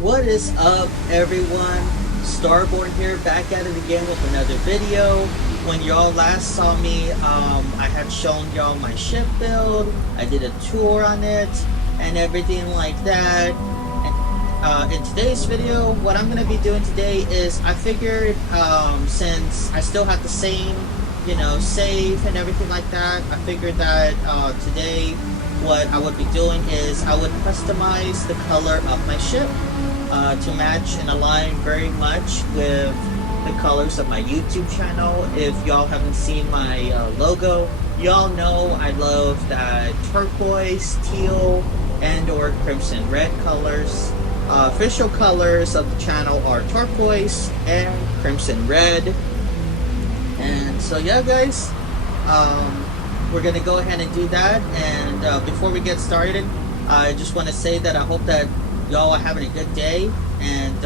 What is up, everyone? Starborn here, back at it again with another video. When y'all last saw me, I had shown y'all my ship build. I did a tour on it and everything like that. And in today's video, what I'm going to be doing today is I figured since I still have the same, save and everything like that, I figured that today what I would be doing is I would customize the color of my ship to match and align very much with the colors of my YouTube channel. If y'all haven't seen my logo, y'all know I love that turquoise, teal, and or crimson red colors. Official colors of the channel are turquoise and crimson red. And so yeah, guys, we're gonna go ahead and do that. And before we get started, I just want to say that I hope that y'all are having a good day, and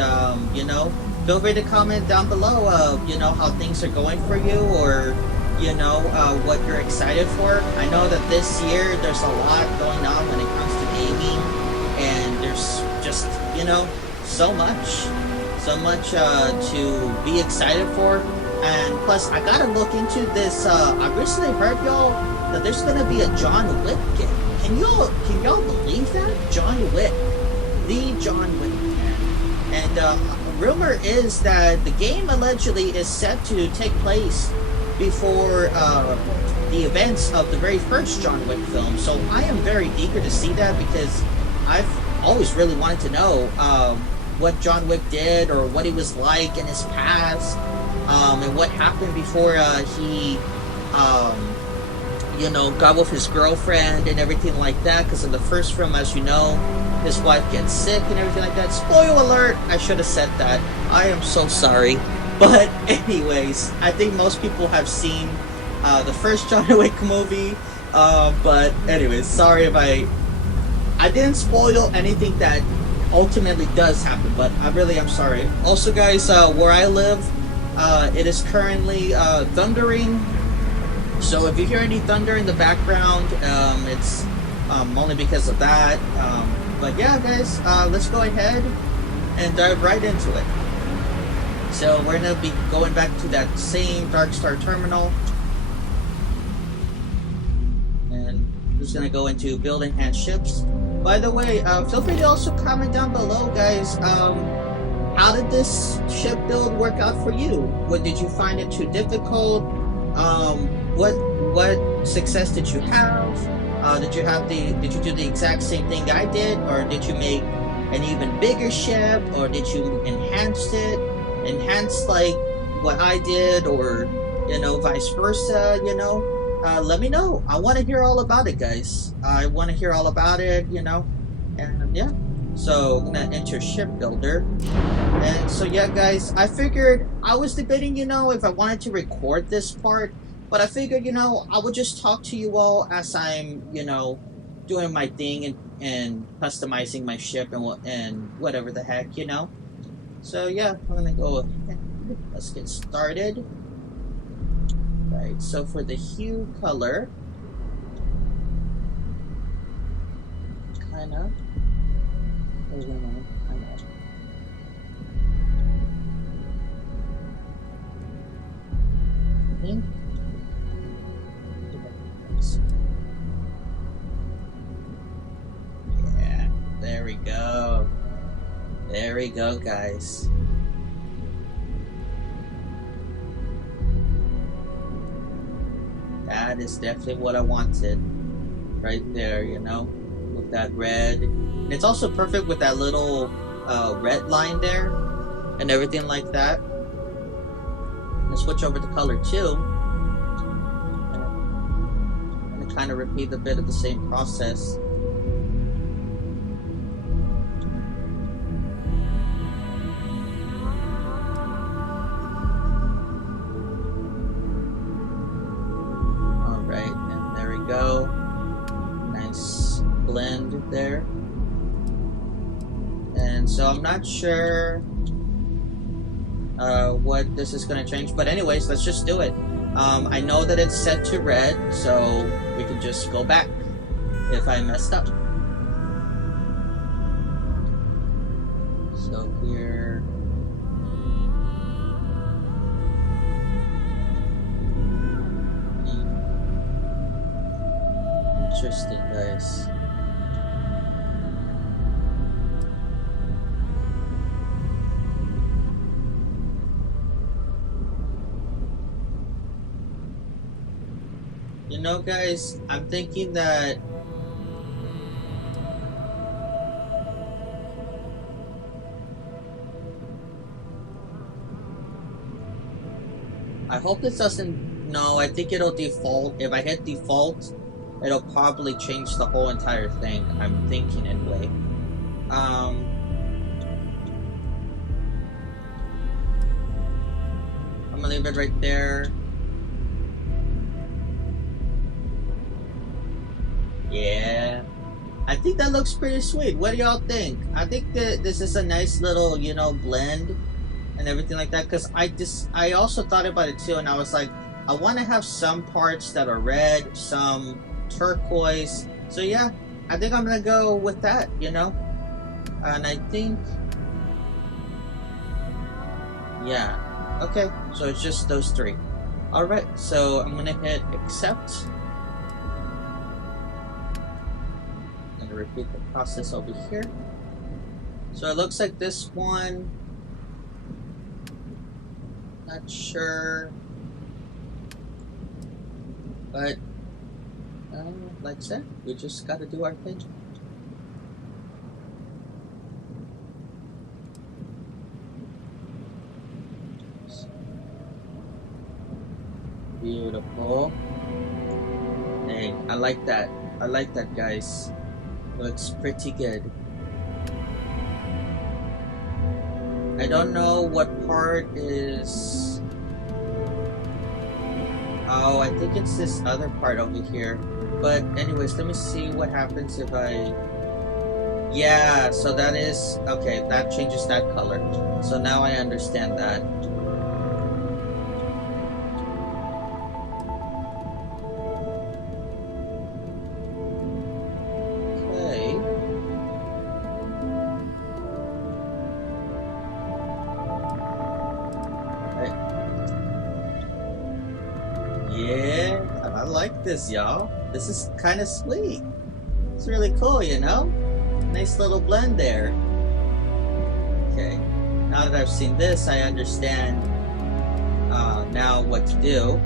feel free to comment down below how things are going for you, or what you're excited for. I know that this year there's a lot going on when it comes to gaming, and there's just so much to be excited for. And plus, I gotta look into this. I recently heard, y'all, that there's gonna be a John Wick game. Can y'all believe that? John Wick, the John Wick man. And rumor is that the game allegedly is set to take place before the events of the very first John Wick film. So I am very eager to see that, because I've always really wanted to know what John Wick did, or what he was like in his past. And what happened before he, got with his girlfriend and everything like that. Because in the first film, as you know, his wife gets sick and everything like that. Spoiler alert! I should have said that. I am so sorry. But anyways, I think most people have seen the first John Wick movie. But anyways, sorry if I didn't spoil anything that ultimately does happen. But I really am sorry. Also, guys, where I live, it is currently thundering, so if you hear any thunder in the background, it's only because of that. But yeah, guys, let's go ahead and dive right into it. So we're going to be going back to that same Dark Star terminal, and I'm just going to go into build enhanced ships. By the way, feel free to also comment down below, guys. How did this ship build work out for you? Did you find it too difficult? What success did you have? Did you do the exact same thing I did, or did you make an even bigger ship, or did you enhance like what I did, or vice versa? Let me know. I want to hear all about it, guys. I want to hear all about it. And yeah. So I'm gonna enter ship builder. And so yeah, guys, I figured, I was debating if I wanted to record this part, but I figured I would just talk to you all as I'm doing my thing and customizing my ship and whatever the heck. So yeah, I'm gonna go ahead. Let's get started. Right, so for the hue color, kinda yeah, there we go. There we go, guys. That is definitely what I wanted. Right there, with that red. And it's also perfect with that little red line there and everything like that. Let's switch over to color 2. And kind of repeat a bit of the same process. Alright, and there we go. Nice blend there. And so I'm not sure what this is going to change, but anyways, let's just do it. I know that it's set to red, so we can just go back if I messed up. So go here. Interesting, guys. You know, guys, I'm thinking that I hope this doesn't. No, I think it'll default. If I hit default, it'll probably change the whole entire thing. I'm thinking anyway. I'm gonna leave it right there. Yeah, I think that looks pretty sweet. What do y'all think? I think that this is a nice little, you know, blend and everything like that. Because I also thought about it too, and I was like, I want to have some parts that are red, some turquoise. So yeah, I think I'm gonna go with that, you know. And I think, yeah, okay. So it's just those three. All right. So I'm gonna hit accept. Repeat the process over here. So it looks like this one, not sure, but like I said, we just got to do our thing. Beautiful. Dang, I like that. I like that, guys. Looks pretty good. I don't know what part is... Oh, I think it's this other part over here. But anyways, let me see what happens if I... Yeah, so that is... Okay, that changes that color. So now I understand that. This, y'all. This is kind of sweet. It's really cool, you know? Nice little blend there. Okay. Now that I've seen this, I understand now what to do.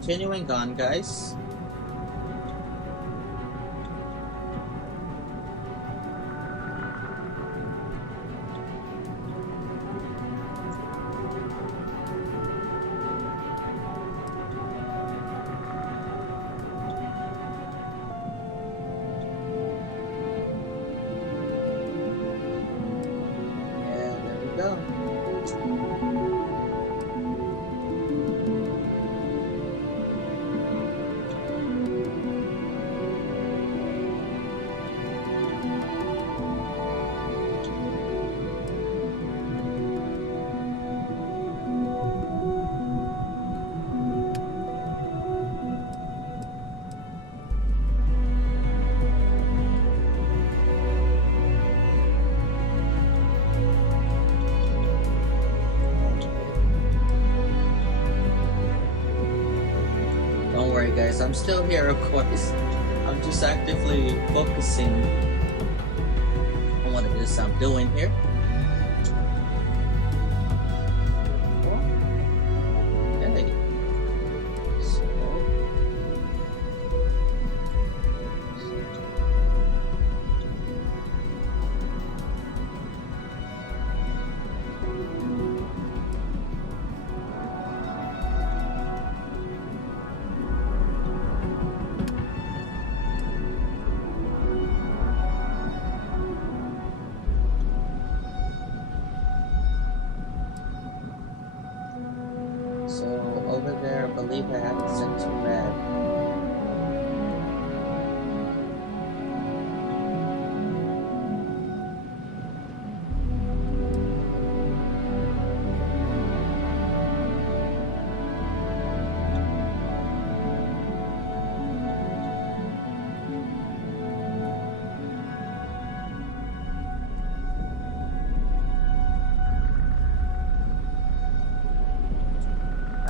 Continuing on, guys. Yeah, there we go. Guys, I'm still here, of course. I'm just actively focusing on what it is I'm doing here. Okay.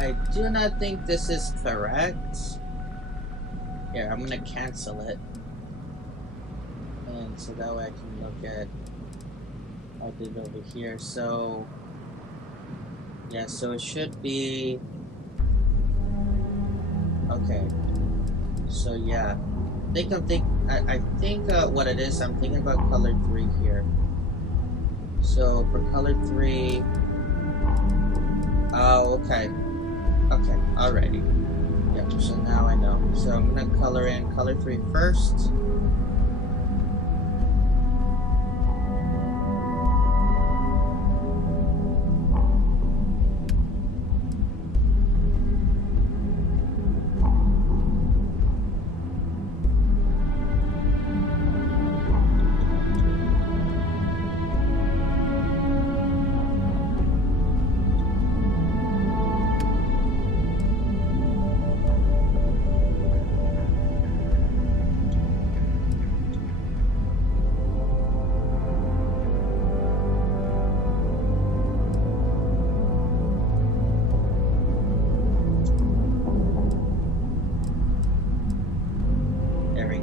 I do not think this is correct. Here, I'm gonna cancel it. And so that way I can look at what I did over here. So, yeah, so it should be... Okay. So, yeah. I think what it is, I'm thinking about color 3 here. So, for color 3... Oh, okay. Okay, alrighty. Yep, so now I know. So I'm gonna color in color 3 first.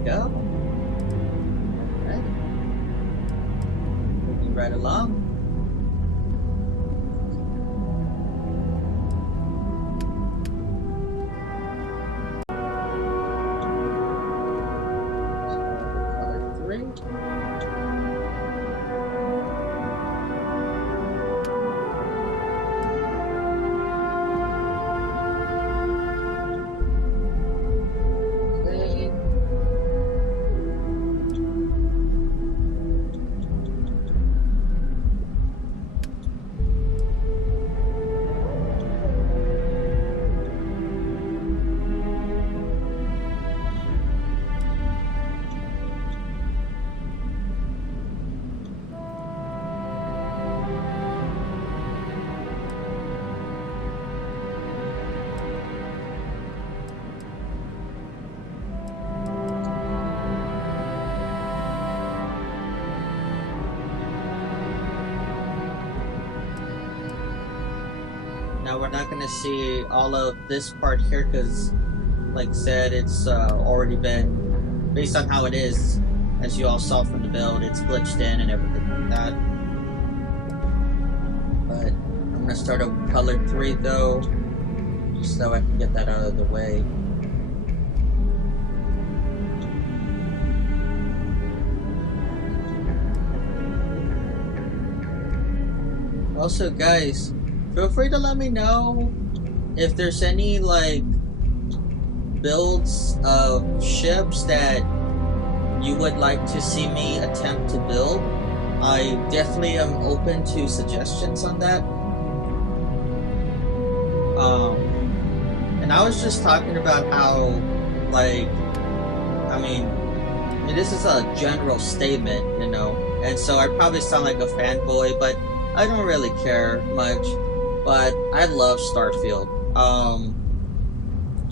Go. Right. Moving right along. Color 3. Now we're not going to see all of this part here because, like I said, it's already been, based on how it is, as you all saw from the build, it's glitched in and everything like that. But I'm going to start over with color 3 though, just so I can get that out of the way. Also, guys, feel free to let me know if there's any like builds of ships that you would like to see me attempt to build. I definitely am open to suggestions on that. And I was just talking about how, like, I mean, this is a general statement, you know, and so I probably sound like a fanboy, but I don't really care much. But I love Starfield.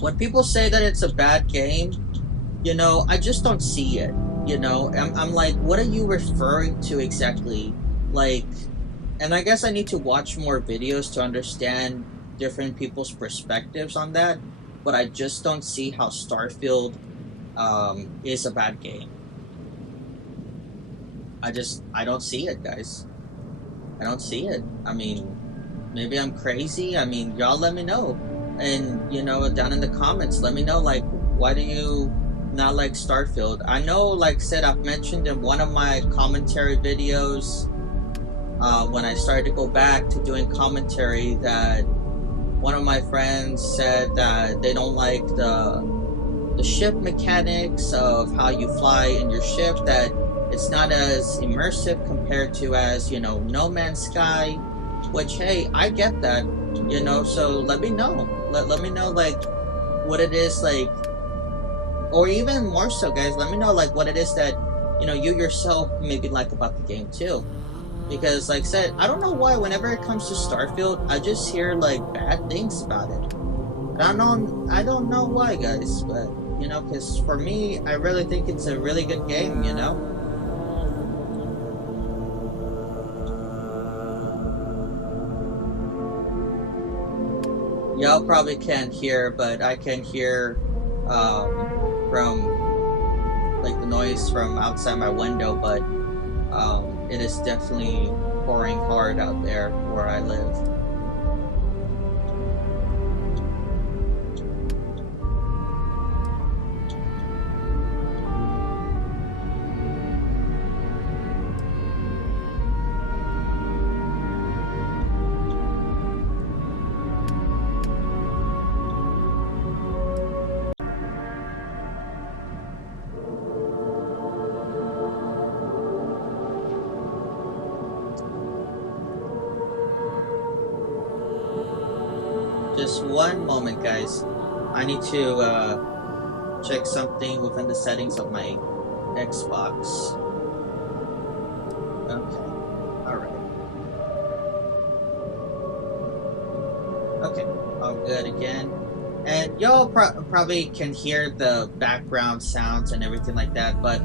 When people say that it's a bad game, you know, I just don't see it. You know, I'm like, what are you referring to exactly? Like, and I guess I need to watch more videos to understand different people's perspectives on that. But I just don't see how Starfield is a bad game. I don't see it, guys. I don't see it. I mean, maybe I'm crazy. I mean, y'all let me know. And, you know, down in the comments, let me know, like, why do you not like Starfield? I know, like I said, I've mentioned in one of my commentary videos, when I started to go back to doing commentary, that one of my friends said that they don't like the ship mechanics of how you fly in your ship, that it's not as immersive compared to as, you know, No Man's Sky, which, hey, I get that, you know, so let me know. Let me know, like, what it is, like, or even more so, guys, let me know, like, what it is that, you know, you yourself maybe like about the game, too. Because, like I said, I don't know why, whenever it comes to Starfield, I just hear, like, bad things about it. I don't know why, guys, but, you know, because for me, I really think it's a really good game, you know? Y'all probably can't hear, but I can hear from like the noise from outside my window, but it is definitely pouring hard out there where I live. Just one moment, guys. I need to check something within the settings of my Xbox. Okay. Alright. Okay. All good again. And y'all probably can hear the background sounds and everything like that, but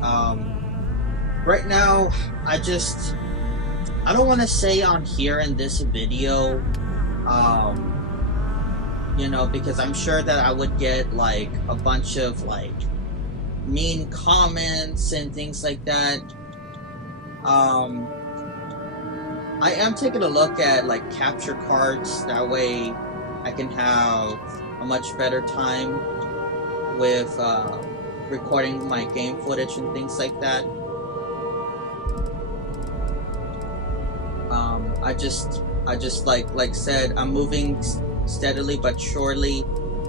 right now I don't want to say on here in this video, you know, because I'm sure that I would get like a bunch of like mean comments and things like that. I am taking a look at like capture cards, that way I can have a much better time with recording my game footage and things like that. I just like said, I'm moving steadily but surely.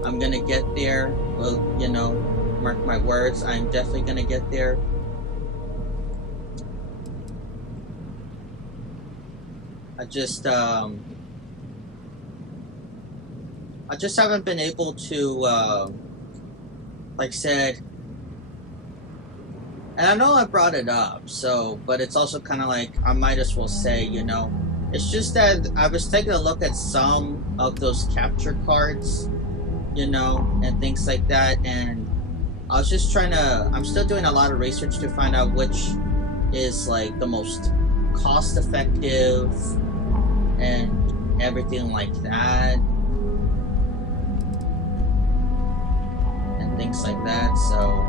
I'm gonna get there. Well, you know, mark my words, I'm definitely gonna get there. I just haven't been able to like said, and I know I brought it up, so, but it's also kind of like I might as well say, you know, it's just that I was taking a look at some of those capture cards, you know, and things like that, and I was just I'm still doing a lot of research to find out which is like the most cost effective and everything like that, and things like that. So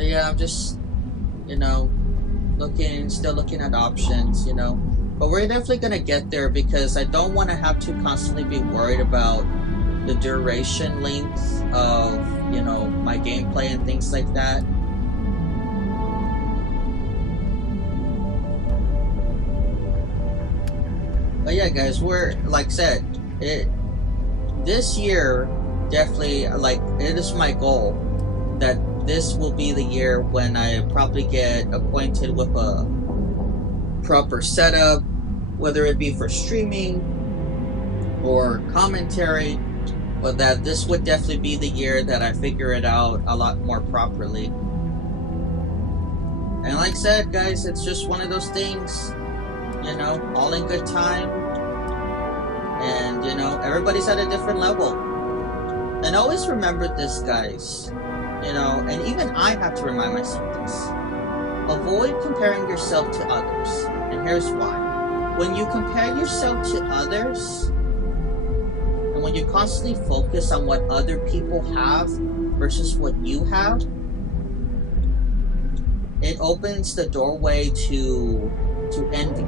yeah, I'm just, you know, still looking at options, you know, but we're definitely gonna get there, because I don't want to have to constantly be worried about the duration length of, you know, my gameplay and things like that. But yeah, guys, we're, like I said, this year definitely, like, it is my goal that this will be the year when I probably get acquainted with a proper setup, whether it be for streaming or commentary, but that this would definitely be the year that I figure it out a lot more properly. And like I said, guys, it's just one of those things, you know, all in good time, and, you know, everybody's at a different level. And always remember this, guys, you know, and even I have to remind myself this. Avoid comparing yourself to others. And here's why. When you compare yourself to others, and when you constantly focus on what other people have versus what you have, it opens the doorway to envy.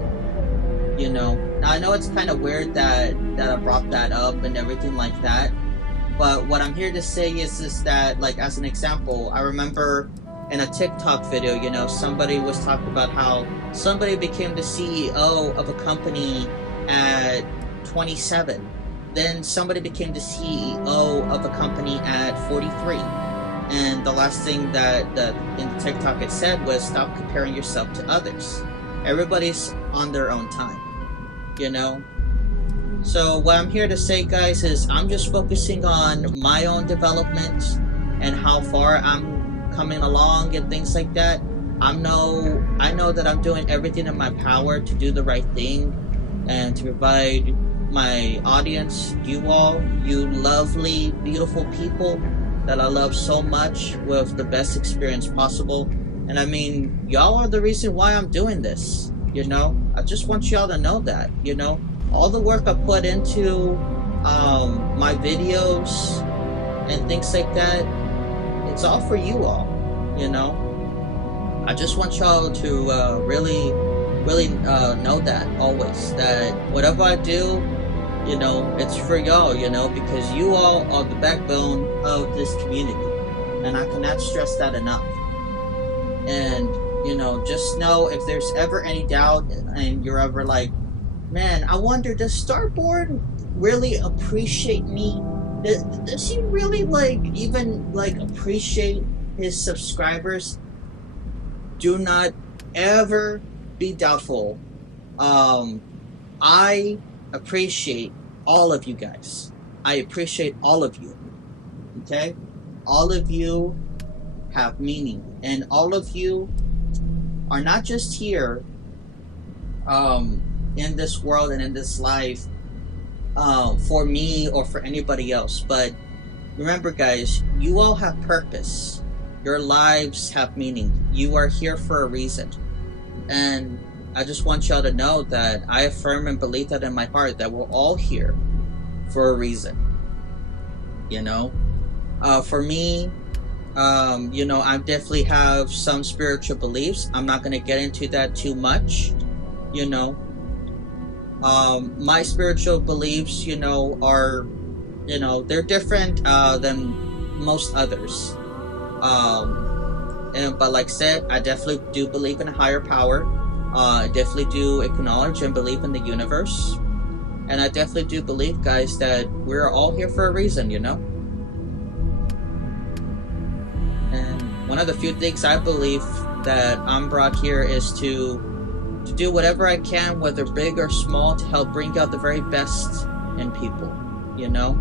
You know, now I know it's kind of weird that I brought that up and everything like that, but what I'm here to say is that, like, as an example, I remember in a TikTok video, you know, somebody was talking about how somebody became the CEO of a company at 27. Then somebody became the CEO of a company at 43. And the last thing that in the TikTok it said was, stop comparing yourself to others. Everybody's on their own time, you know? So what I'm here to say, guys, is I'm just focusing on my own development and how far I'm coming along and things like that. I know that I'm doing everything in my power to do the right thing and to provide my audience, you all, you lovely, beautiful people that I love so much, with the best experience possible. And I mean, y'all are the reason why I'm doing this, you know? I just want y'all to know that, you know? all the work I put into my videos and things like that, it's all for you all, you know. I just want y'all to really know that always, that whatever I do, you know, it's for y'all, you know, because you all are the backbone of this community, and I cannot stress that enough. And you know, just know, if there's ever any doubt and you're ever like, man, I wonder, does Starborn really appreciate me? Does he really even appreciate his subscribers? Do not ever be doubtful. I appreciate all of you guys. I appreciate all of you. Okay? All of you have meaning, and all of you are not just here in this world and in this life for me or for anybody else, but remember, guys, you all have purpose. Your lives have meaning. You are here for a reason, and I just want y'all to know that I affirm and believe that in my heart, that we're all here for a reason. You know, for me, you know, I definitely have some spiritual beliefs. I'm not going to get into that too much. You know, my spiritual beliefs, you know, are, you know, they're different than most others. But like I said, I definitely do believe in a higher power. I definitely do acknowledge and believe in the universe. And I definitely do believe, guys, that we're all here for a reason, you know? And one of the few things I believe that I'm brought here is to do whatever I can, whether big or small, to help bring out the very best in people, you know?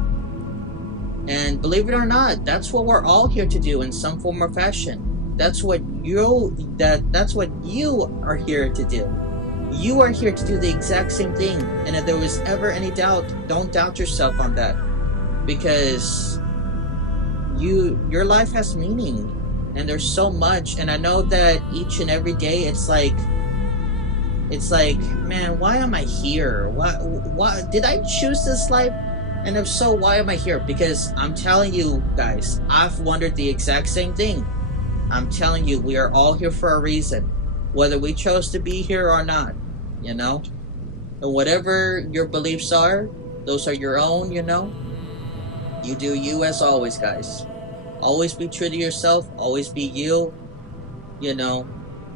And believe it or not, that's what we're all here to do in some form or fashion. That's what that's what you are here to do. You are here to do the exact same thing. And if there was ever any doubt, don't doubt yourself on that, because your life has meaning, and there's so much. And I know that each and every day it's like, man, why am I here? Why did I choose this life? And if so, why am I here? Because I'm telling you guys, I've wondered the exact same thing. I'm telling you, we are all here for a reason, whether we chose to be here or not, you know? And whatever your beliefs are, those are your own, you know? You do you, as always, guys. Always be true to yourself, always be you, you know?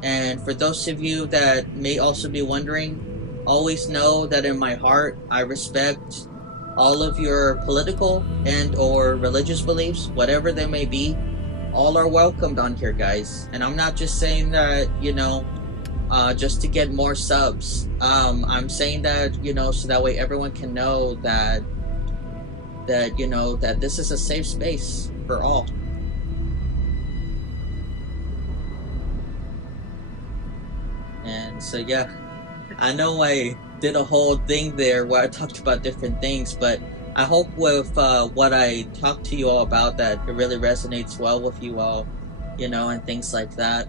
And for those of you that may also be wondering, always know that in my heart, I respect all of your political and or religious beliefs, whatever they may be. All are welcomed on here, guys. And I'm not just saying that, you know, just to get more subs. I'm saying that, you know, so that way everyone can know that you know, that this is a safe space for all. And so yeah, I know I did a whole thing there where I talked about different things, but I hope with what I talked to you all about, that it really resonates well with you all, you know, and things like that.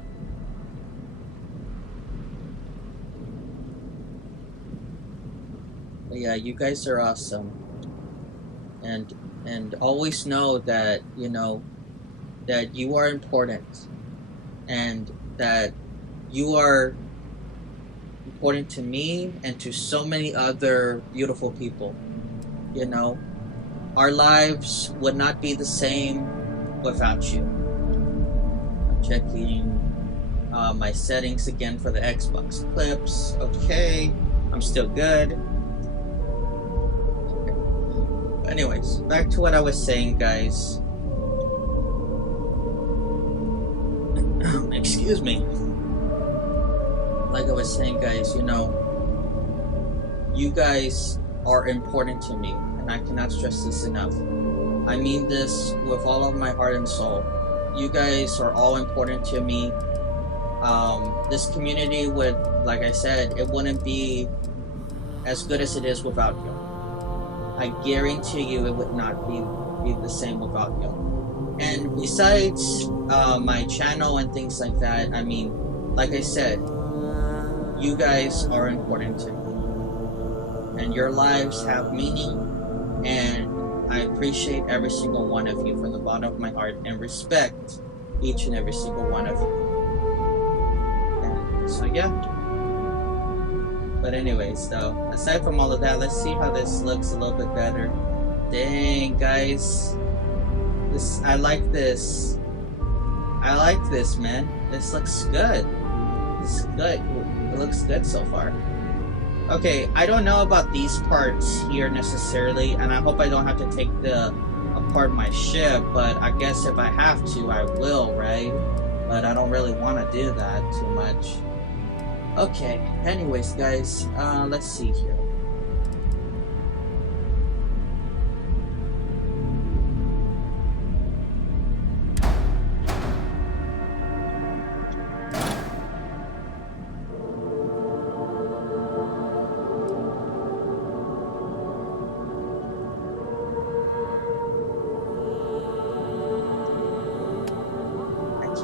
But yeah, you guys are awesome. And always know that, you know, that you are important, and that you are important to me and to so many other beautiful people. You know, our lives would not be the same without you. I'm checking my settings again for the Xbox clips. Okay, I'm still good. Okay. Anyways, back to what I was saying, guys. Excuse me. Like I was saying, guys, you know, you guys are important to me, and I cannot stress this enough. I mean this with all of my heart and soul. You guys are all important to me. This community would, like I said, it wouldn't be as good as it is without you. I guarantee you it would not be the same without you. And besides my channel and things like that, I mean, like I said, you guys are important to me. and your lives have meaning, and I appreciate every single one of you from the bottom of my heart and respect each and every single one of you. And so yeah. But anyways, though, aside from all of that, let's see how this looks a little bit better. Dang, guys. I like this. I like this, man. This looks good. It's good. It looks good so far. Okay, I don't know about these parts here necessarily, and I hope I don't have to take apart my ship, but I guess if I have to, I will, right? But I don't really want to do that too much. Okay, anyways, guys, let's see here.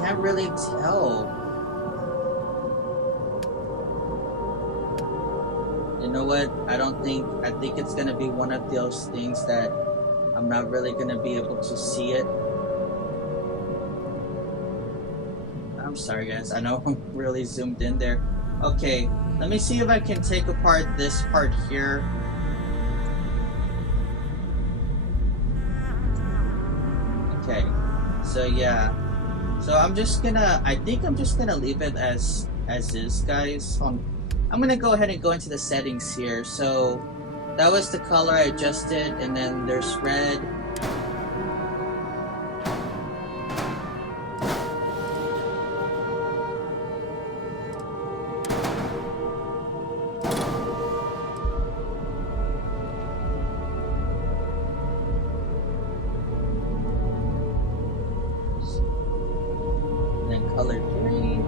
Can't really tell. You know what? I think it's gonna be one of those things that I'm not really gonna be able to see it. I'm sorry, guys. I know I'm really zoomed in there. Okay, let me see if I can take apart this part here. Okay, so yeah. So I think I'm just gonna leave it as is, guys. I'm gonna go ahead and go into the settings here. So that was the color I adjusted, and then there's red. Color 3.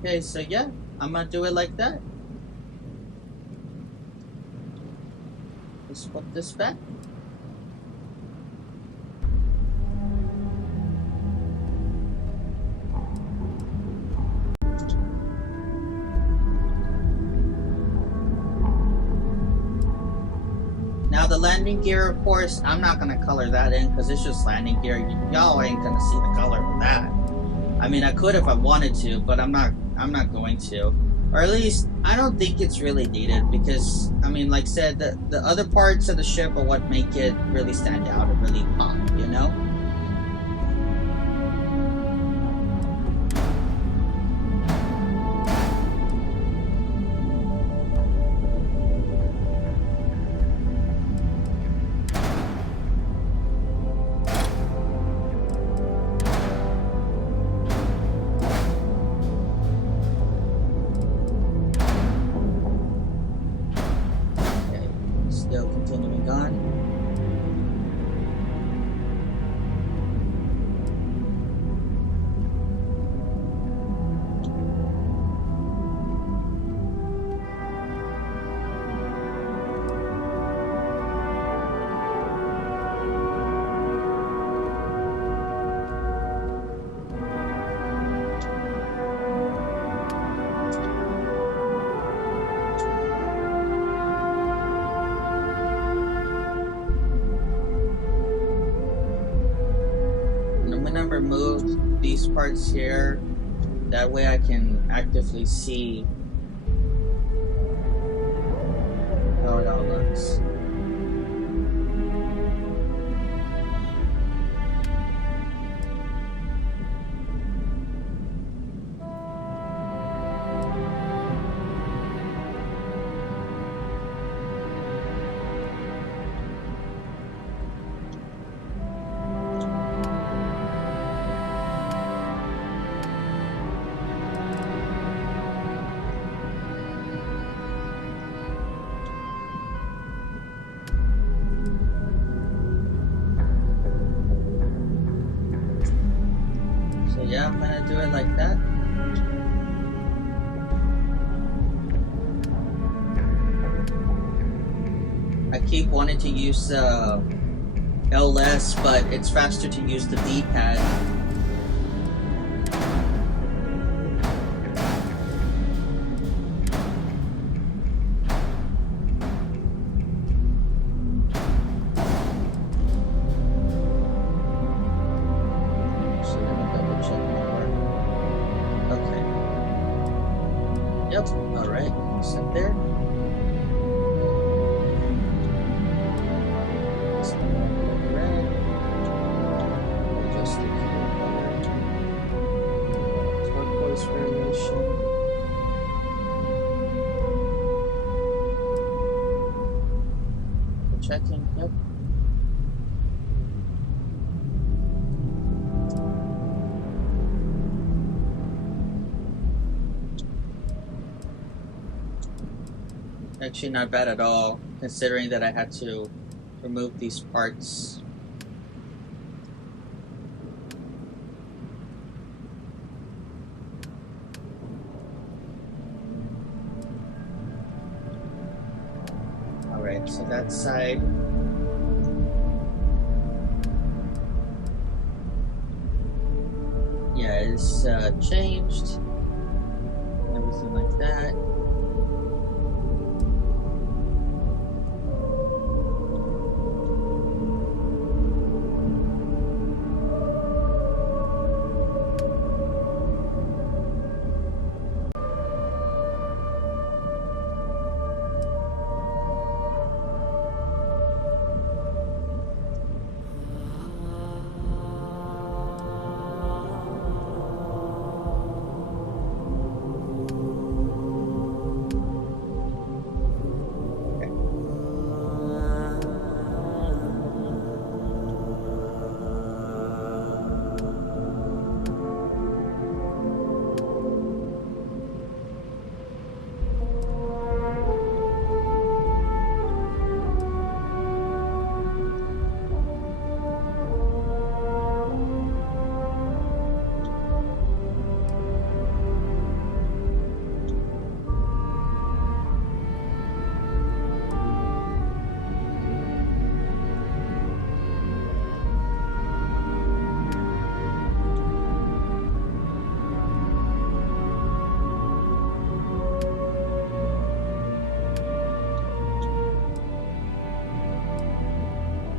Okay, so yeah, I'm gonna do it like that. Let's put this back. Now the landing gear, of course, I'm not gonna color that in because it's just landing gear. Y'all ain't gonna see the color of that. I mean, I could if I wanted to, but I'm not going to. Or at least, I don't think it's really needed because, I mean, like I said, the other parts of the ship are what make it really stand out and really pop, you know? Still continuing on. Remove these parts here, that way I can actively see how it all looks. Yeah, I'm gonna do it like that. I keep wanting to use LS, but it's faster to use the D-pad. Checking, yep. Actually not bad at all, considering that I had to remove these parts. Alright, so that side. Yeah, it's changed. Everything like that.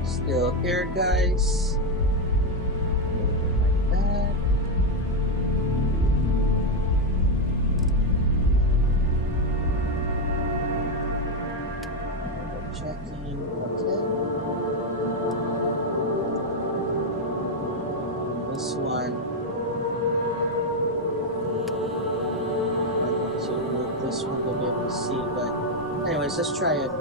Still here, guys. Like that. Checking. Okay. This one. I want to move this one to be able to see, but anyways, let's try it.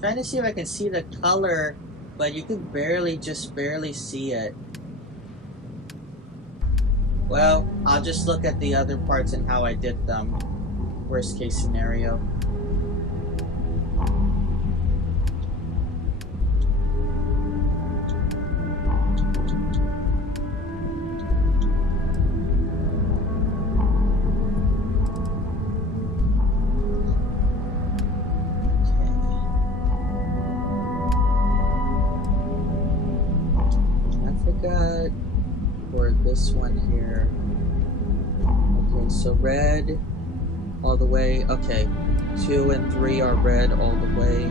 Trying to see if I can see the color, but you can barely see it. Well, I'll just look at the other parts and how I did them. Worst case scenario. Got this one here. Okay, so red all the way. Okay, 2 and 3 are red all the way.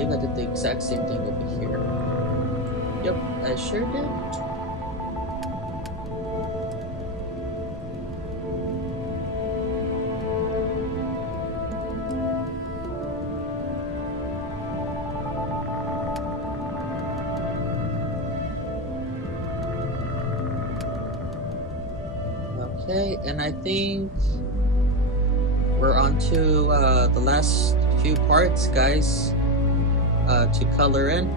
I did the exact same thing over here. Yep, I sure did. Okay, and I think we're on to the last few parts, guys. To color in,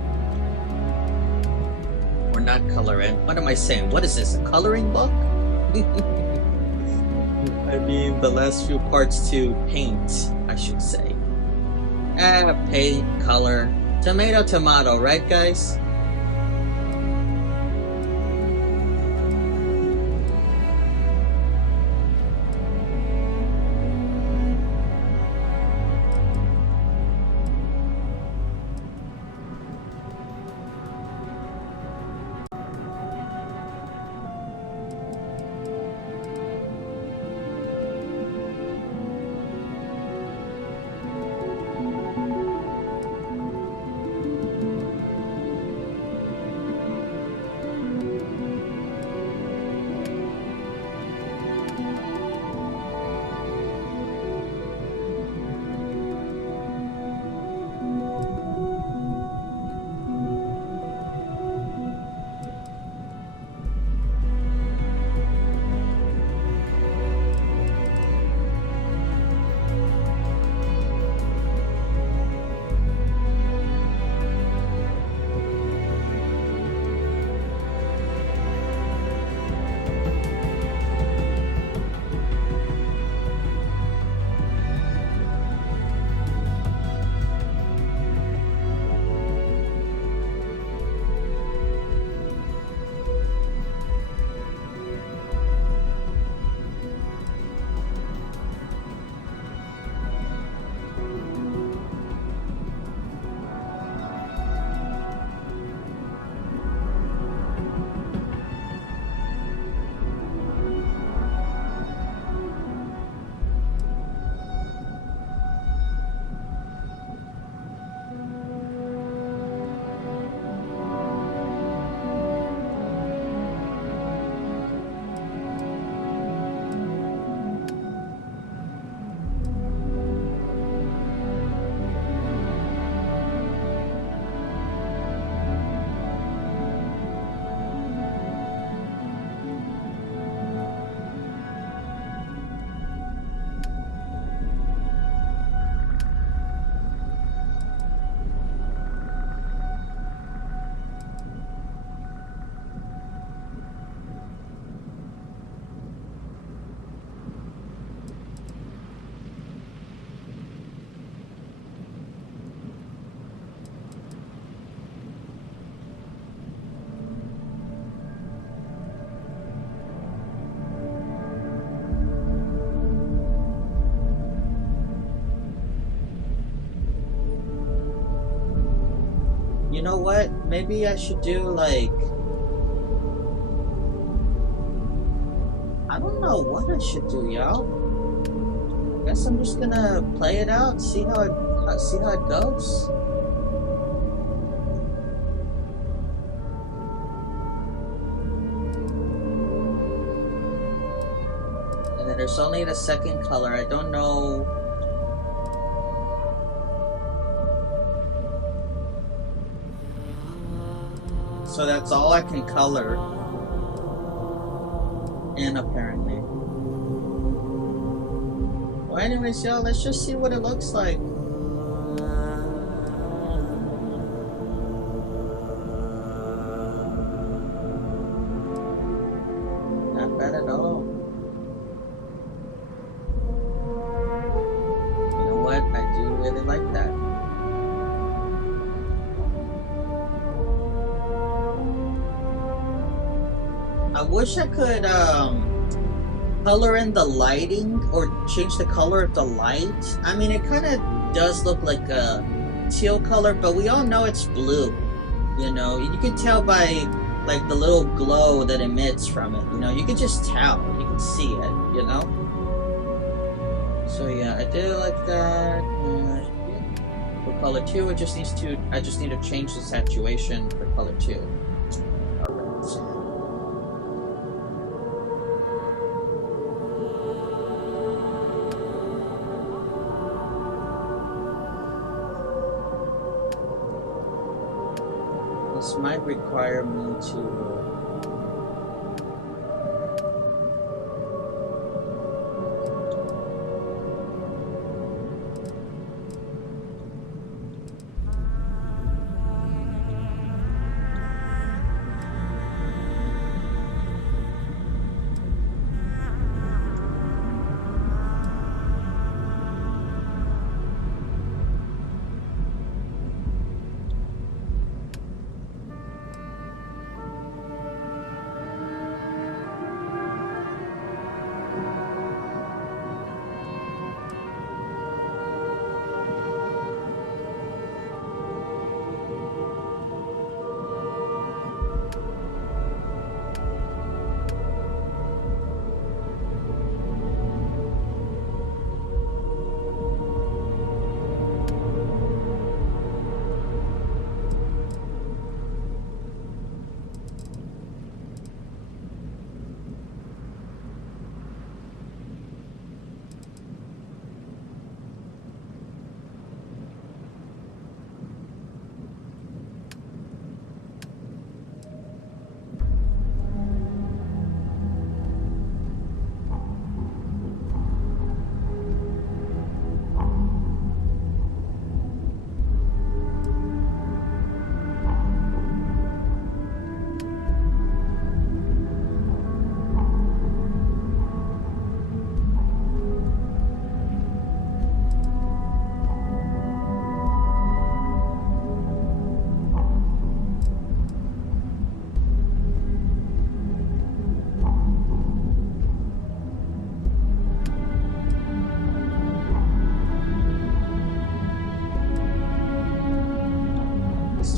or not color in. What am I saying? What is this? A coloring book? I mean, the last few parts to paint, I should say. Paint, color, tomato, tomato, right, guys? You know what? Maybe I should do like... I don't know what I should do, y'all. Guess I'm just gonna play it out, see how it goes. And then there's only the second color. I don't know. So that's all I can color in, apparently. Well, anyways, y'all, let's just see what it looks like. Not bad at all. You know what? I do really like that. I wish I could, color in the lighting or change the color of the light. I mean, it kind of does look like a teal color, but we all know it's blue. You know, you can tell by like the little glow that emits from it. You know, you can just tell. You can see it. You know. So yeah, I did like that. For color 2, I just need to change the saturation for color 2. This might require me to...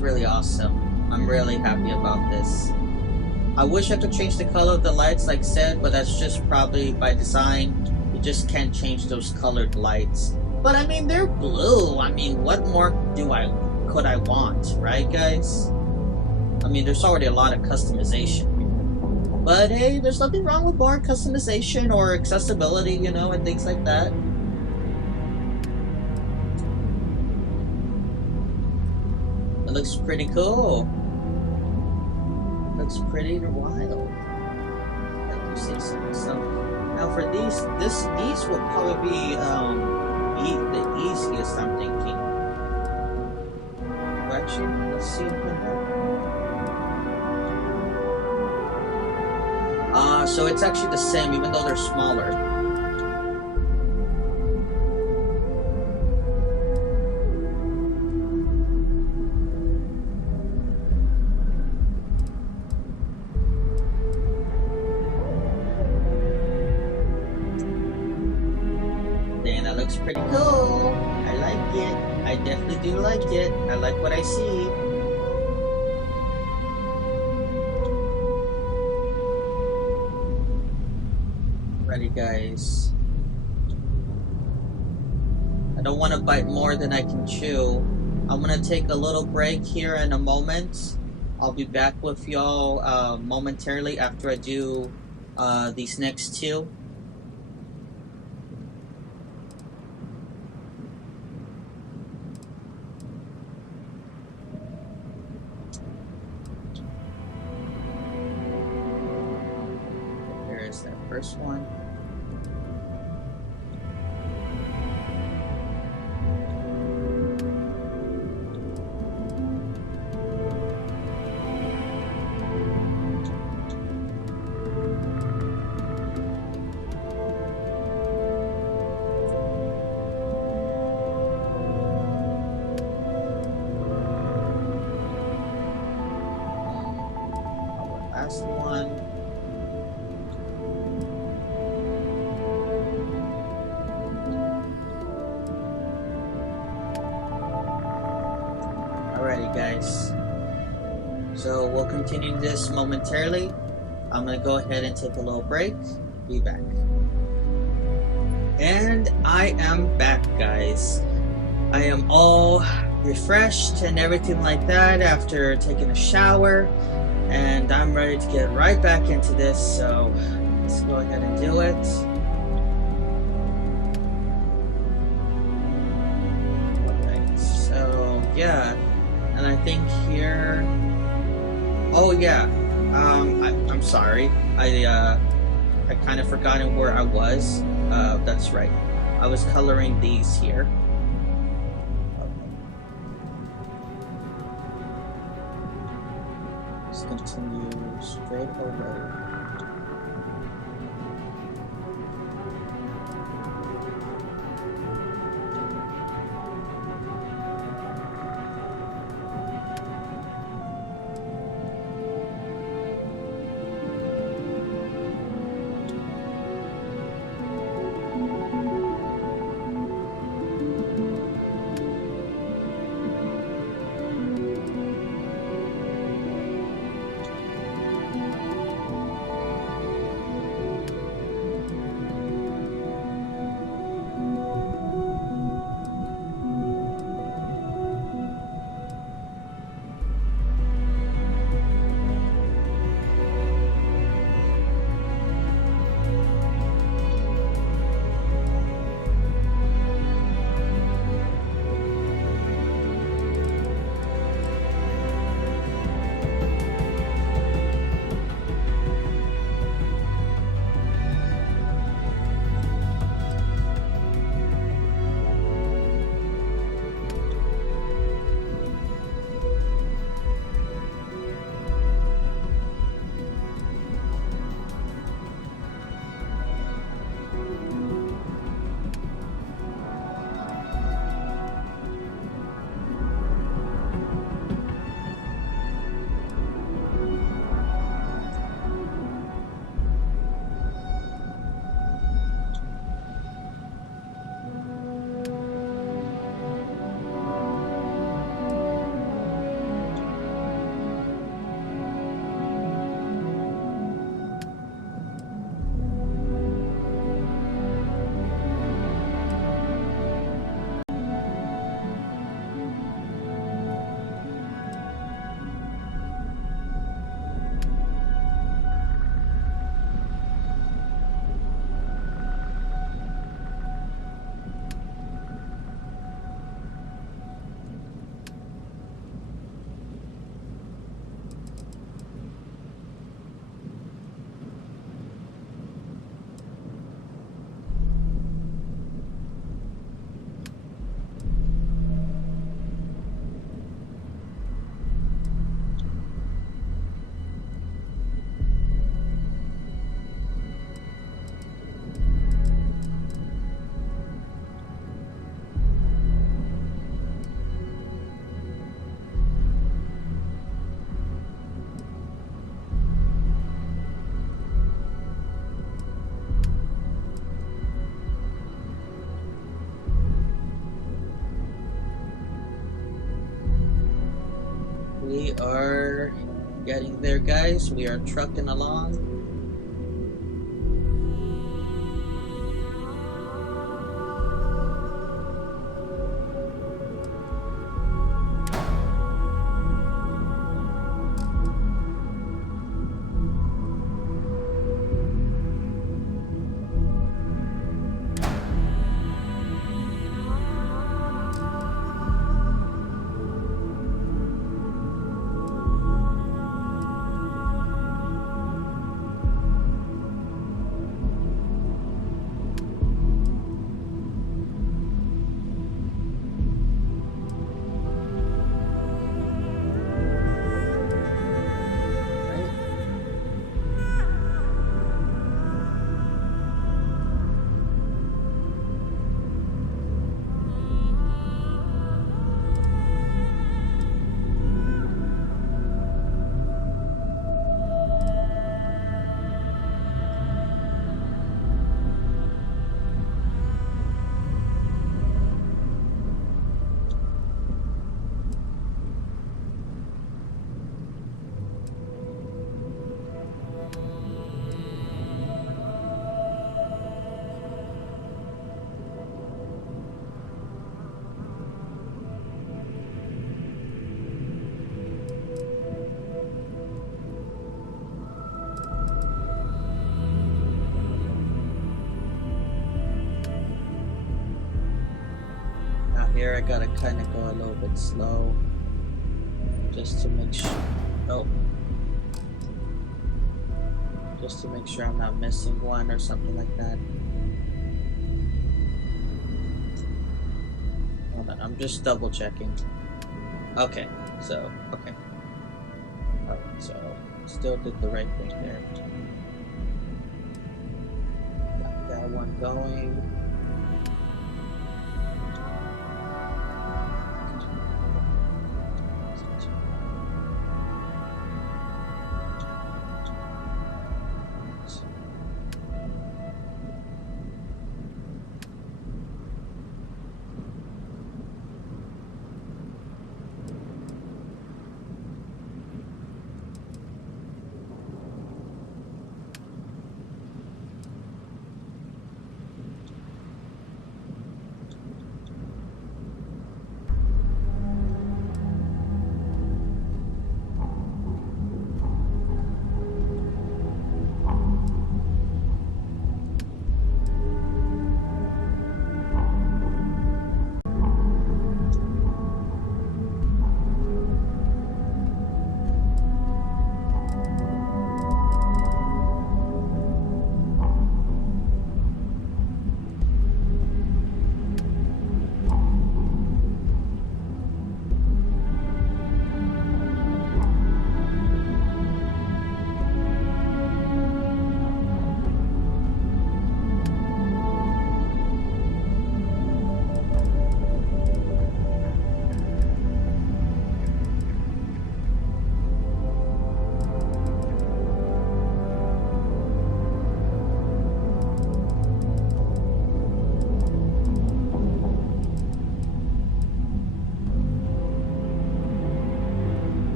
Really awesome. I'm really happy about this. I wish I could change the color of the lights like I said, but that's just probably by design. You just can't change those colored lights. But I mean, they're blue. I mean, what more could I want, right guys? I mean, there's already a lot of customization. But hey, there's nothing wrong with more customization or accessibility, you know, and things like that. It looks pretty cool. Looks pretty wild. Like you say so. So now for these will probably be the easiest, I'm thinking. Well, actually, let's see if we can help. So it's actually the same, even though they're smaller. Pretty cool. I like it. I definitely do like it. I like what I see. Alrighty, guys. I don't want to bite more than I can chew. I'm gonna take a little break here in a moment. I'll be back with y'all momentarily after I do these next two. Here is that first one. Last one. Alrighty, guys. So we'll continue this momentarily. I'm gonna go ahead and take a little break. Be back. And I am back, guys. I am all refreshed and everything like that after taking a shower. And I'm ready to get right back into this, so let's go ahead and do it. Alright, so yeah, and I think here, oh yeah, I'm sorry, I kind of forgotten where I was. That's right, I was coloring these here. Continue straight away. We are getting there, guys. We are trucking along. here I gotta kind of go a little bit slow just to make sure. Oh. Just to make sure I'm not missing one or something like that. Hold on, I'm just double checking. Okay, so, okay. Alright, so, still did the right thing there. Got that one going.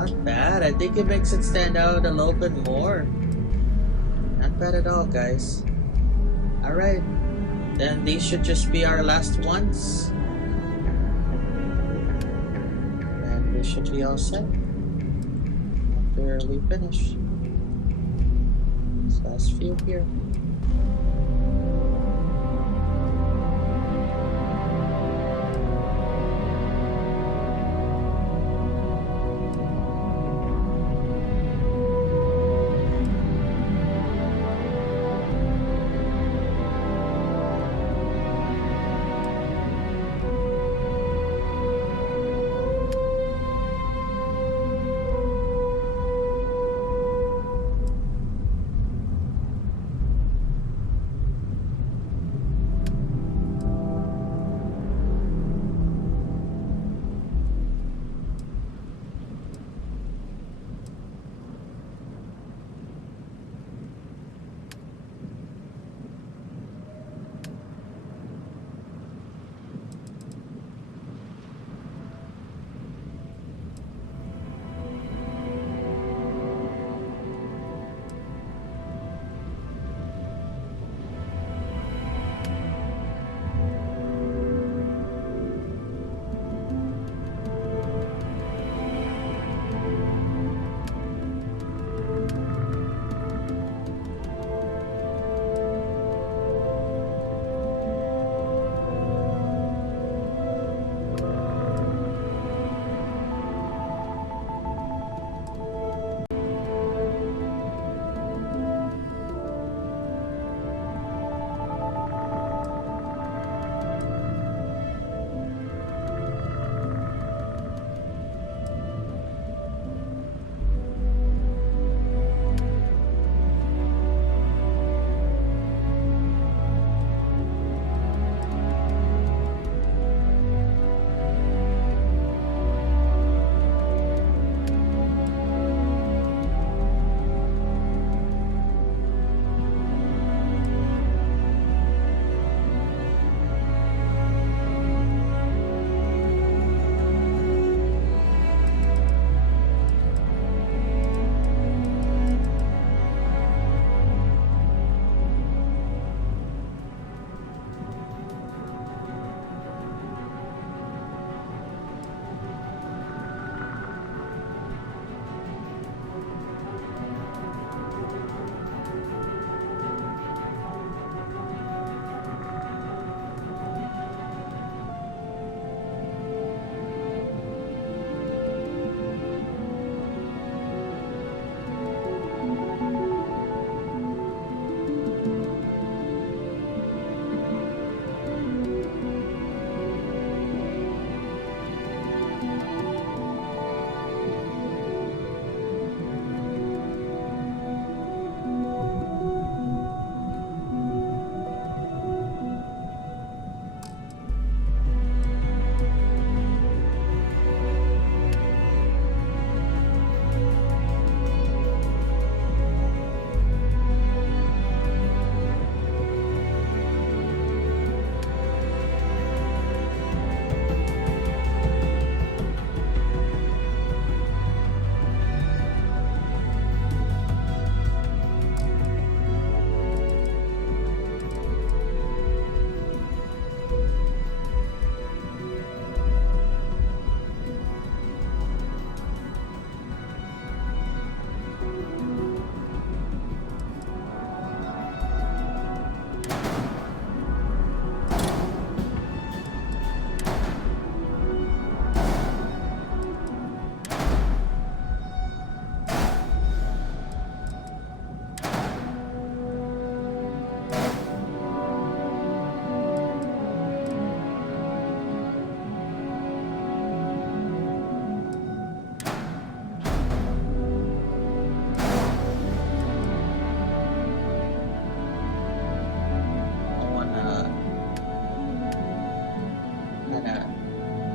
Not bad. I think it makes it stand out a little bit more. Not bad at all, guys. Alright. Then these should just be our last ones. And we should be all set after we finish. This last few here.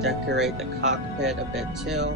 decorate the cockpit a bit too.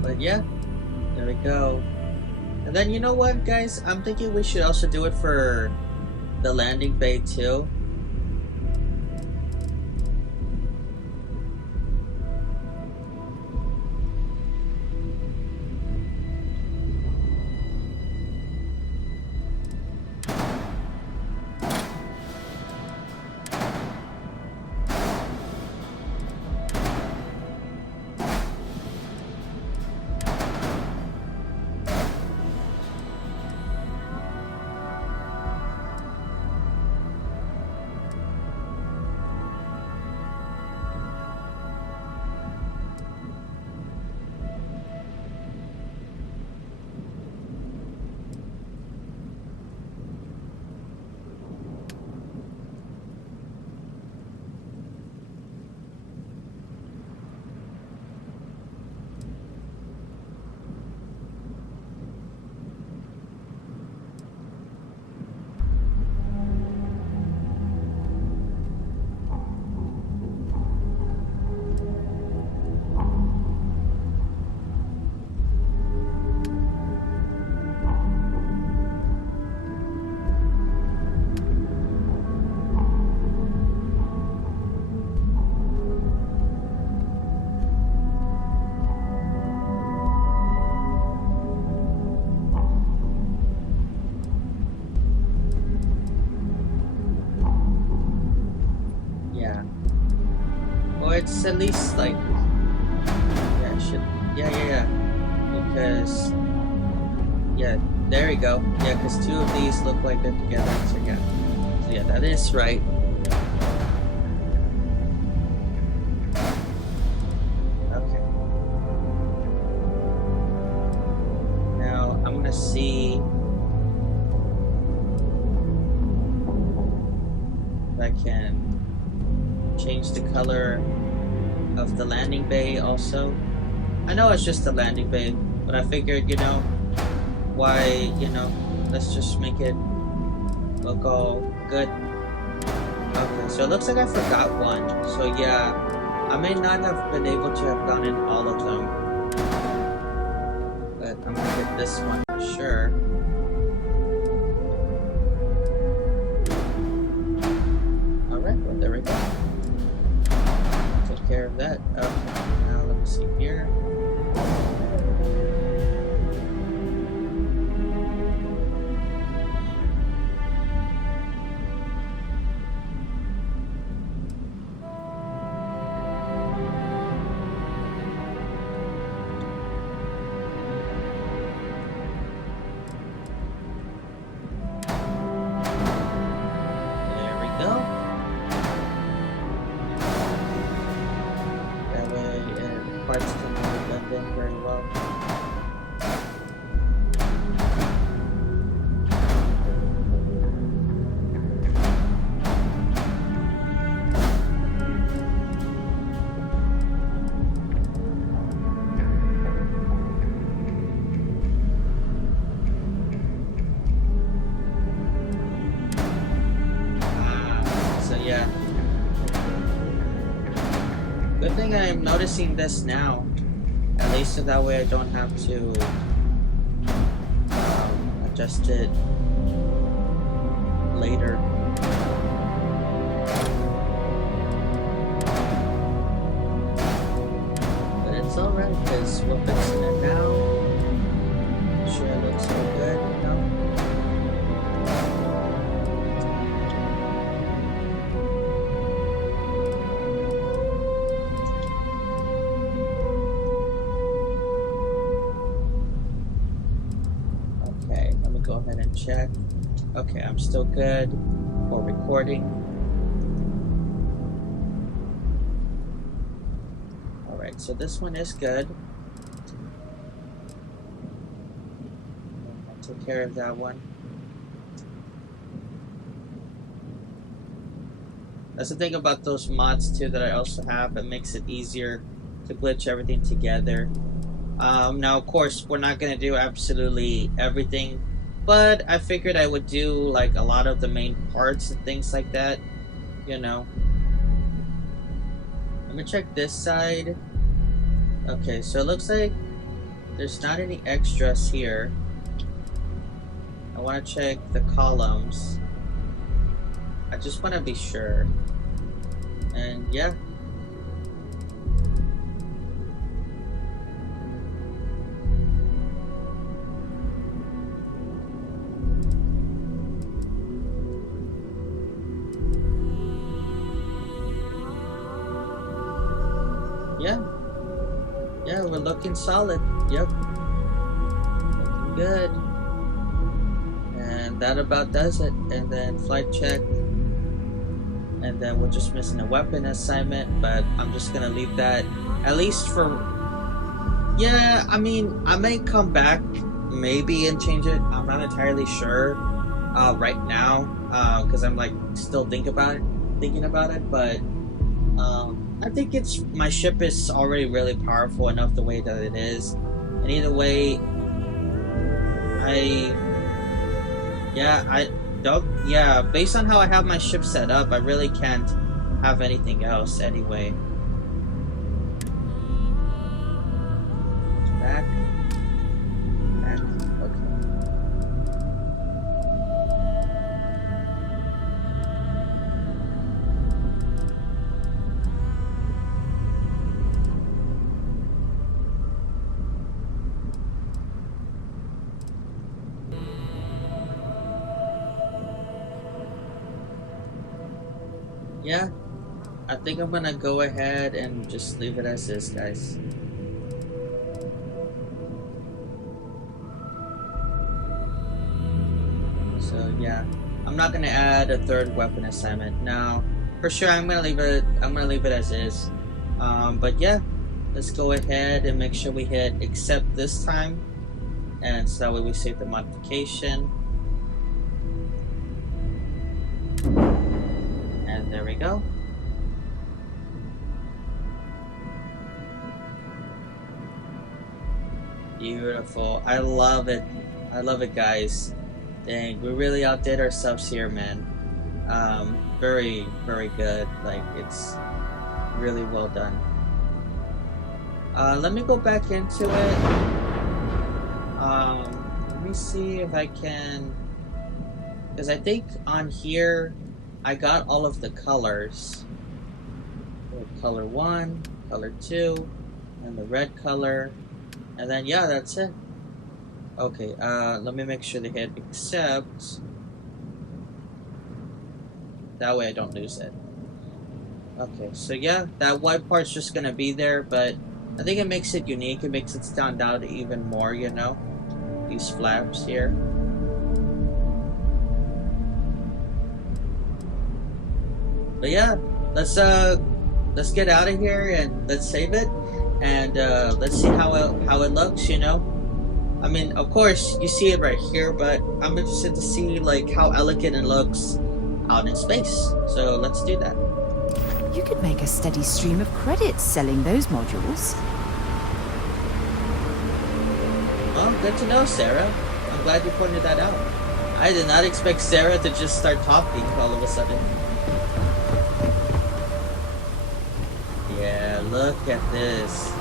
But yeah, there we go. And then you know what, guys? I'm thinking we should also do it for the landing bay too. It's at least like, yeah, it should, yeah, because, yeah, there we go, yeah, because two of these look like they're together, so yeah, that is right. Okay. Now, I'm gonna see if I can change the color of the landing bay also. I know it's just a landing bay, but I figured, you know, why, you know, let's just make it look all good. Okay, so it looks like I forgot one. So yeah, I may not have been able to have gotten all of them, but I'm gonna get this one for sure. Alright, well there we go. Take care of that. Okay, now let me see here. Good thing I'm noticing this now, at least so that way I don't have to adjust it later. But it's alright because we're fixing it now. Sure, it looks so good, you know? Go ahead and check. Okay, I'm still good for recording. Alright, so this one is good. I took care of that one. That's the thing about those mods too that I also have. It makes it easier to glitch everything together. Now, of course, we're not going to do absolutely everything, but I figured I would do like a lot of the main parts and things like that, you know. Let me check this side. Okay, so it looks like there's not any extras here. I want to check the columns. I just want to be sure. And yeah. Yeah, we're looking solid. Yep. Looking good. And that about does it. And then flight check. And then we're just missing a weapon assignment, but I'm just gonna leave that at least for... Yeah, I mean, I may come back maybe and change it. I'm not entirely sure right now, because I'm like still thinking about it, but I think my ship is already really powerful enough the way that it is. And either way, based on how I have my ship set up, I really can't have anything else anyway. Back. Okay. Yeah, I think I'm gonna go ahead and just leave it as is, guys. So yeah, I'm not gonna add a third weapon assignment now. For sure, I'm gonna leave it as is. But yeah, let's go ahead and make sure we hit accept this time, and so that way we save the modification. And there we go. Beautiful. I love it. I love it, guys. Dang, we really outdid ourselves here, man. Very, very good. Like, it's really well done. Let me go back into it. Let me see if I can, because I think on here I got all of the colors. Color 1, color 2, and the red color, and then yeah, that's it. Okay, let me make sure they hit accept. That way I don't lose it. Okay, so yeah, that white part's just gonna be there, but I think it makes it unique. It makes it stand out even more, you know? These flaps here. But yeah, let's get out of here and let's save it, and let's see how it looks, you know? I mean, of course, you see it right here, but I'm interested to see like how elegant it looks out in space. So let's do that. You could make a steady stream of credits selling those modules. Well, good to know, Sarah. I'm glad you pointed that out. I did not expect Sarah to just start talking all of a sudden. Yeah, look at this.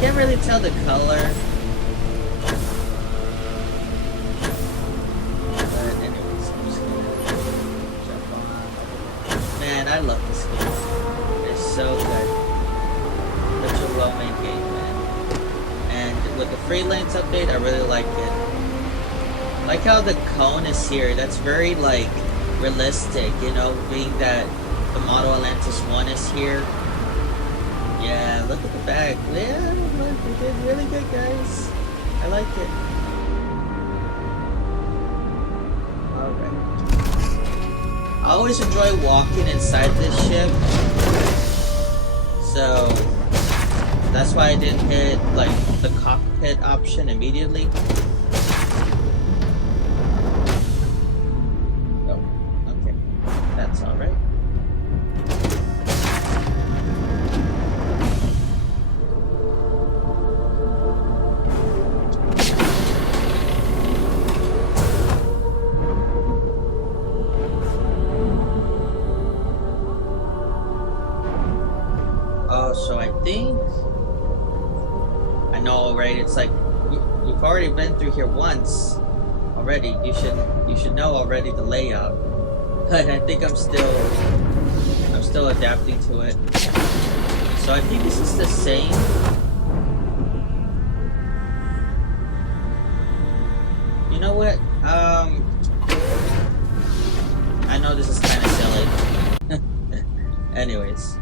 Can't really tell the color. But anyways, I'm just gonna jump on. Man, I love this game. It's so good. Such a well-made game, man. And with the freelance update, I really like it. I like how the cone is here. That's very like realistic, you know, being that the Model Atlantis 1 is here. Yeah, look at the back. Yeah, look, we did really good, guys. I like it. Alright. I always enjoy walking inside this ship. So, that's why I didn't hit, like, the cockpit option immediately. Oh, okay. That's alright. So I think I know, right? It's like we've already been through here once already. You should know already the layout. But I think I'm still adapting to it. So I think this is the same. You know what? I know this is kind of silly. Anyways.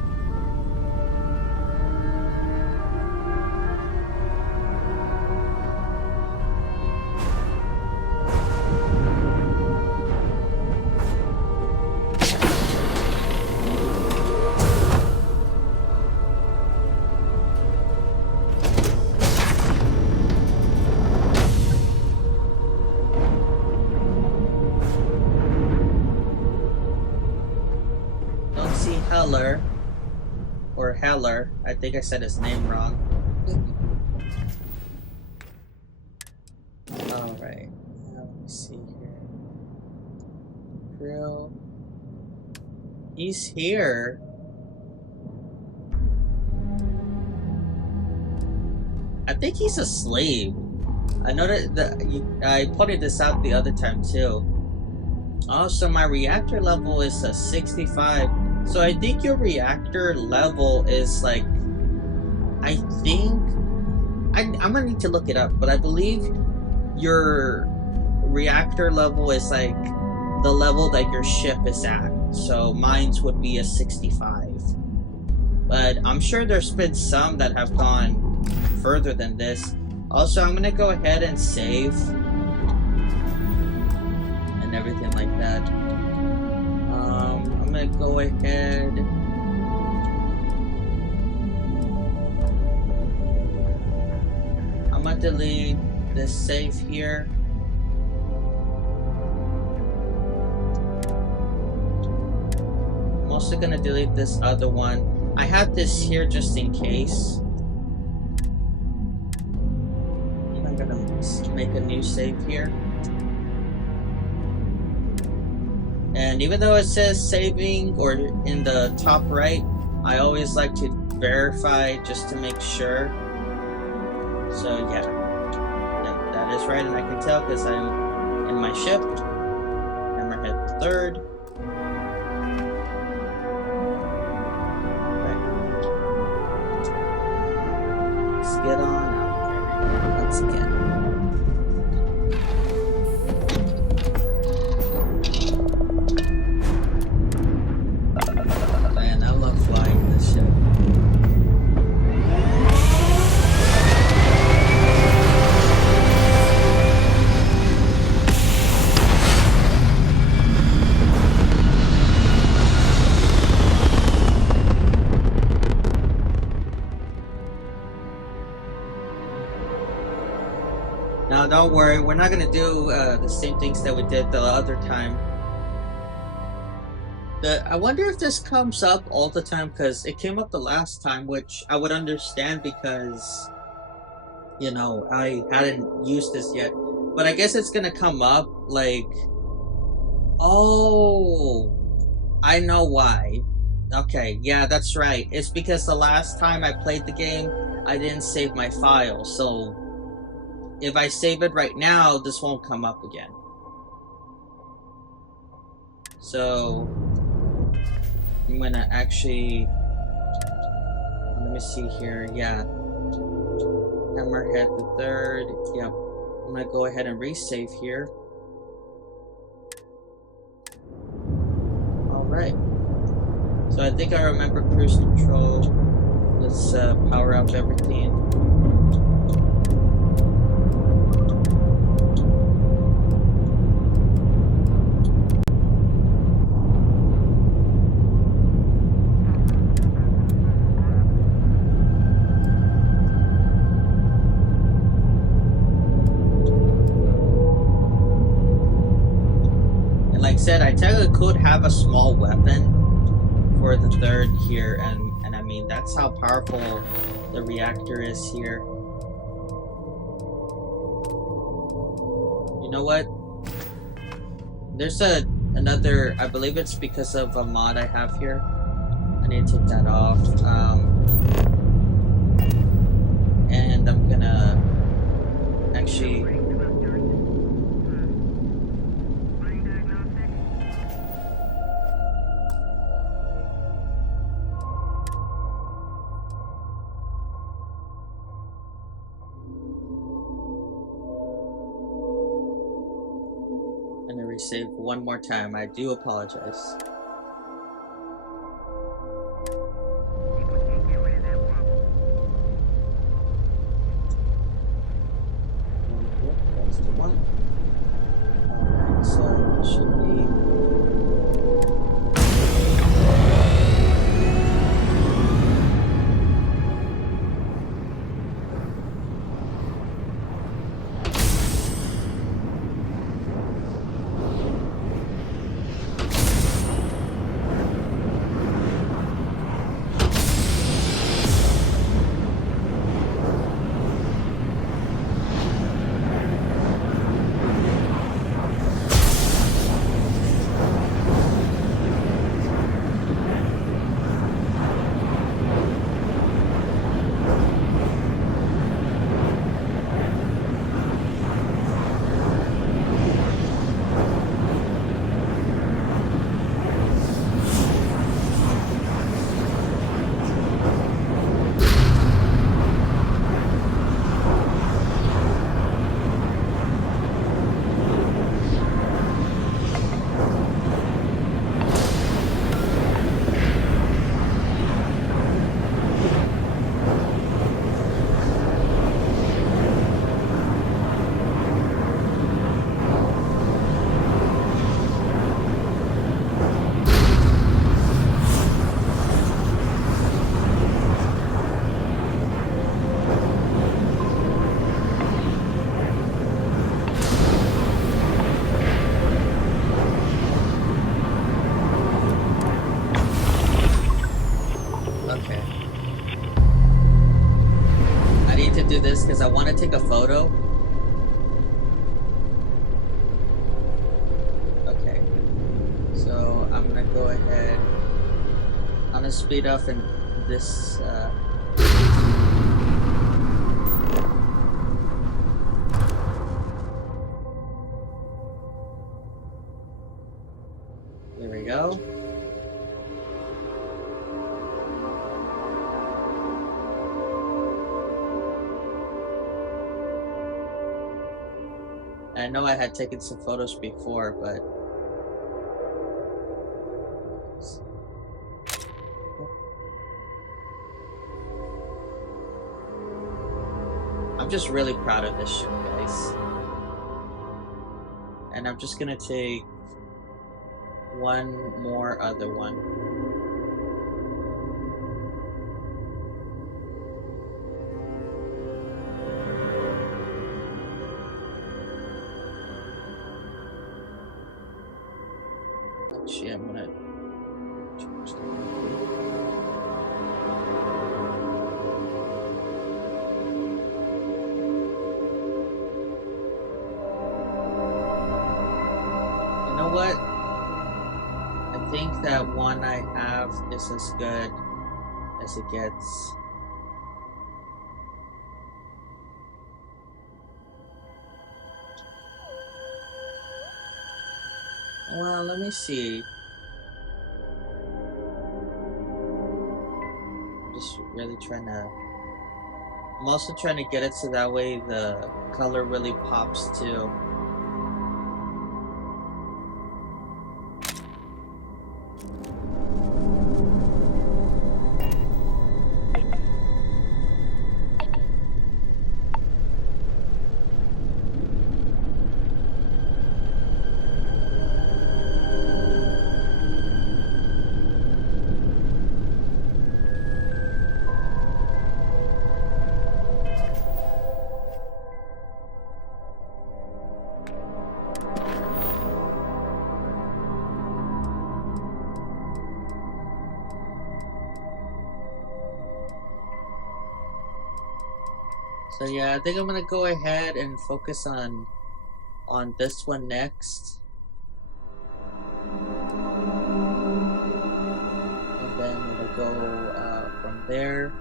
Or Heller. I think I said his name wrong. Alright. Let me see here. Krill. He's here. I think he's a slave. I know that I pointed this out the other time too. Also, my reactor level is a 65. So I think your reactor level is like, I think, I'm gonna need to look it up, but I believe your reactor level is like the level that your ship is at. So mine's would be a 65. But I'm sure there's been some that have gone further than this. Also, I'm gonna go ahead and save and everything like that. I'm gonna go ahead. I'm gonna delete this save here. I'm also gonna delete this other one. I have this here just in case. I'm gonna make a new save here. And even though it says saving or in the top right, I always like to verify just to make sure. So yeah, that is right, and I can tell because I'm in my ship. Hammerhead the Third. Let's get on out there once again. Man, I love flying this ship. Now, don't worry, we're not gonna do the same things that we did the other time. I wonder if this comes up all the time, because it came up the last time, which I would understand because, you know, I hadn't used this yet. But I guess it's gonna come up like, oh, I know why. Okay, yeah, that's right. It's because the last time I played the game, I didn't save my file, so if I save it right now, this won't come up again. So I'm gonna actually, let me see here, yeah. Hammerhead the Third, yep. I'm gonna go ahead and resave here. Alright. So I think I remember cruise control. Let's power up everything. Like I said, I technically could have a small weapon for the Third here, and I mean, that's how powerful the reactor is here. You know what? There's another, I believe it's because of a mod I have here. I need to take that off. And I'm gonna actually, save one more time. I do apologize. That's the one. Alright, so it should be. This because I want to take a photo. Okay, so ahead. I'm gonna speed up in this. There we go. I know I had taken some photos before, but I'm just really proud of this ship, guys. And I'm just gonna take one more other one. Actually, I'm gonna change the You know what? I think that one I have is as good as it gets. Well, let me see. Just really trying to. I'm also trying to get it so that way the color really pops too. So yeah, I think I'm gonna go ahead and focus on this one next, and then we'll go from there.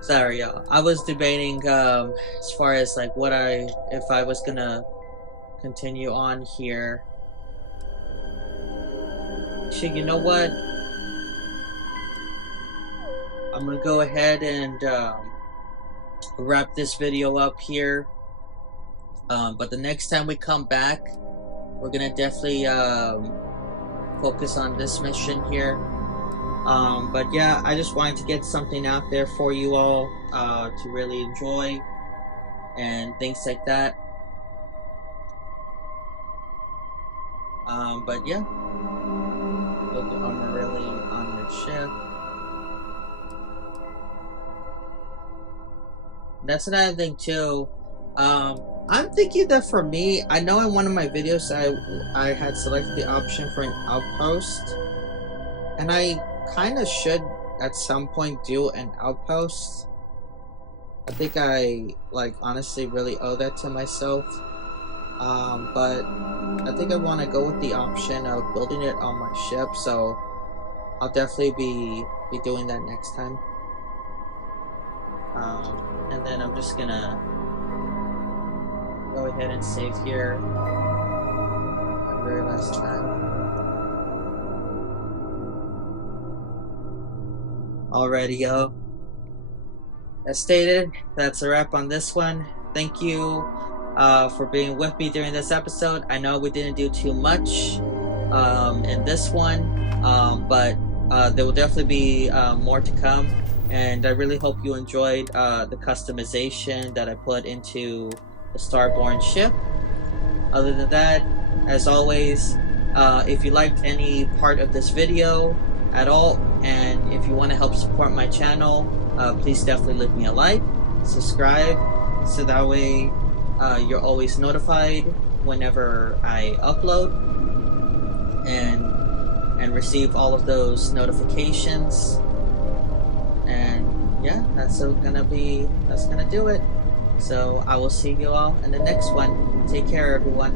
Sorry, y'all. I was debating as far as like if I was gonna continue on here. Actually, you know what? I'm gonna go ahead and wrap this video up here. But the next time we come back, we're gonna definitely focus on this mission here. But yeah, I just wanted to get something out there for you all to really enjoy and things like that. But yeah, look really on your ship. That's another thing too. I'm thinking that for me, I know in one of my videos I had selected the option for an outpost, and I kind of should at some point do an outpost. I think I honestly really owe that to myself. But I think I want to go with the option of building it on my ship, so I'll definitely be doing that next time. And then I'm just gonna go ahead and save here the very last time. Alrighty, yo. As stated, that's a wrap on this one. Thank you for being with me during this episode. I know we didn't do too much in this one, but there will definitely be more to come. And I really hope you enjoyed the customization that I put into the Starborn ship. Other than that, as always, if you liked any part of this video at all, and if you want to help support my channel, please definitely leave me a like, subscribe, so that way you're always notified whenever I upload and receive all of those notifications. And yeah, that's gonna do it. So I will see you all in the next one. Take care, everyone.